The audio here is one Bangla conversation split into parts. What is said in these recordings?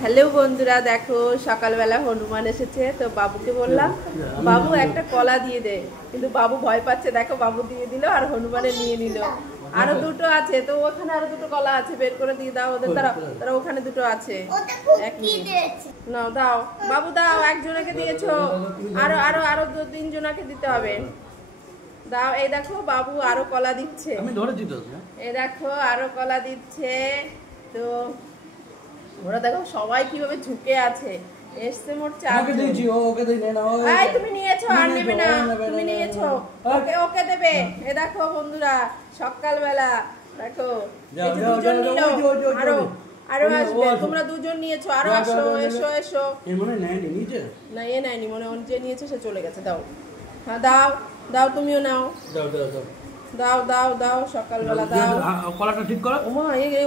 হ্যালো বন্ধুরা, দেখো সকালবেলা হনুমান এসেছে। তো বাবুকে বললাম বাবু একটা কলা দিয়ে দে, কিন্তু বাবু ভয় পাচ্ছে। দেখো বাবু দিয়ে দিল আর হনুমানে নিয়ে নিল। আরো দুটো আছে, তো ওখানে আরো দুটো কলা আছে, বের করে দিয়ে দাও ওদের। তারা তারা ওখানে দুটো আছে। নাও দাও বাবু, দাও। একজনকে দিয়েছো, আরো আরো আরো তিনজনকে দিতে হবে। দাও। এই দেখো বাবু আরো কলা দিচ্ছে। এই দেখো আরো কলা দিচ্ছে। তো ওরা দেখো সবাই কিভাবে ঝুঁকে আছে। এসছে মোট 4 জন। এই তুমি নিয়েছো আর নেবে না? তুমি নিয়েছো, ওকে ওকে দেবে। এই দেখো বন্ধুরা সকালবেলা দেখো এই যে দুজন নিল, আরো আরো আসবে। তোমরা দুজন নিয়েছো, আরো আসো, এসো এসো। না এ নাইনি, মনে হয় যে নিয়েছে সে চলে গেছে। দাও, হ্যাঁ দাও দাও, তুমিও নাও। দাও দাও দাও সকালবেলা দাও। কলাটা ঠিক করো। ওমা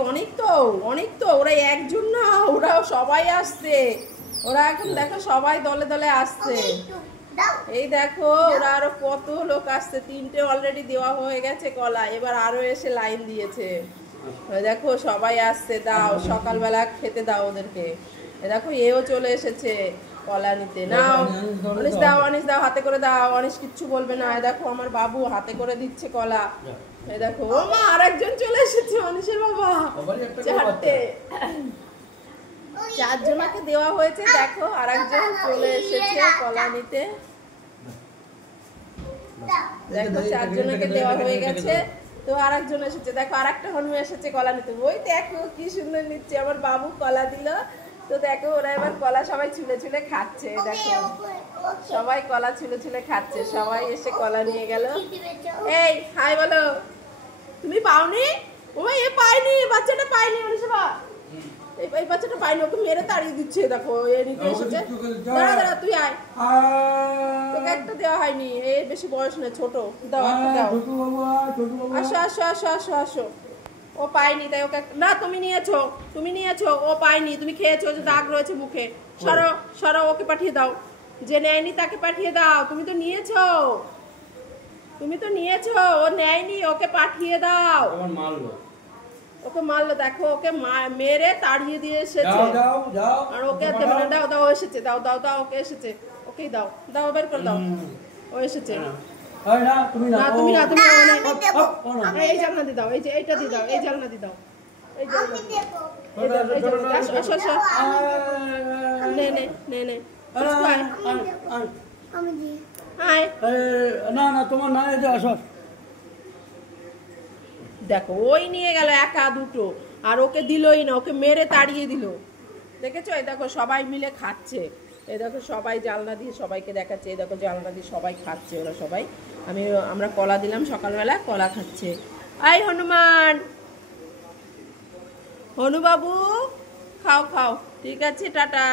অনেক তো, অনেক তো। ওরা একজন না, ওরা সবাই আসছে। ওরা এখন দেখো সবাই দলে দলে আসছে। এই দেখো ওরা আরো কত লোক আসছে। 3টে অলরেডি দেওয়া হয়ে গেছে কলা, এবার আরো এসে লাইন দিয়েছে। দেখো সবাই আসছে। দাও সকালবেলা খেতে দাও ওদেরকে। দেখো এও চলে এসেছে কলা নিতে। নাও অনিশ দাও, অনিশ দাও, হাতে করে দাও। অনিশ কিচ্ছু বলবে না। দেখো আমার বাবু হাতে করে দিচ্ছে কলা। এই দেখো ও মা, আরেকজন চলে এসেছে, অনিশের বাবা। 4টে, 4 জনকে দেওয়া হয়েছে। দেখো আরেকজন চলে এসেছে কলা নিতে। দেখো 4 জনকে দেওয়া হয়ে গেছে। তো আরেকজন এসেছে। দেখো আরেকটা হনুমান এসেছে কলা নিতে। ওই দেখো কি সুন্দর নিচ্ছে আমার বাবু কলা দিল। তো দেখো ওরা এবার কলা সবাই ছুলে ছুলে খাচ্ছে। দেখো সবাই কলা ছুলে ছুলে খাচ্ছে। সবাই এসে কলা নিয়ে গেল। এই হাই বলো। তুমি পাওনি? ও এ পাইনি, বাচ্চাটা পাইনি। অনিশা এই বাচ্চাটা পাইনি, ওকে মেরে তাড়িয়ে দিচ্ছে। দেখো এ নিতে এসেছে। দাঁড়া দাঁড়া, তুই আয়। তোকে একটা দেওয়া হয়নি, এ বেশি বয়স না, ছোট। দাও একটা দাও। আসো আসো আসো আসো আসো। ও পাইনি তাই ওকে না। তুমি নিয়েছো, তুমি নিয়েছো। ও পাইনি, তুমি খেয়েছো, যে দাগ রয়েছে মুখে। সরো সরো, ওকে পাঠিয়ে দাও। যে নেয়নি তাকে পাঠিয়ে দাও। তুমি তো নিয়েছো, তুমি তো নিয়েছো। ও নেয়নি, ওকে পাঠিয়ে দাও। ওকে মারলো। দেখো ওকে মেরে তাড়িয়ে দিয়ে এসেছে। আর ওকে দেবে না। দাও দাও, এসেছে। দাও দাও দাও, ওকে এসেছে। ওকেই দাও, দাও বের করে দাও। ও এসেছে। না তুমি না, তুমি এই জালনা দিয়ে দাও। এই যে এইটা দিয়ে দাও, এই জালনা দিয়ে দাও। এই জালনা আসো আসো। নে নে নে নে। দেখো ওই নিয়ে গেল একা দুটো, আর ওকে দিলই না, ওকে মেরে তাড়িয়ে দিল। দেখেছো? এই দেখো সবাই মিলে খাচ্ছে। এই দেখো সবাই জালনা দিয়ে সবাইকে দেখাচ্ছে। এই দেখো জালনা দিয়ে সবাই খাচ্ছে। ওরা সবাই, আমরা কলা দিলাম সকালবেলা, কলা খাচ্ছে। আই হনুমান, হনু বাবু খাও খাও। ঠিক আছে, টাটা।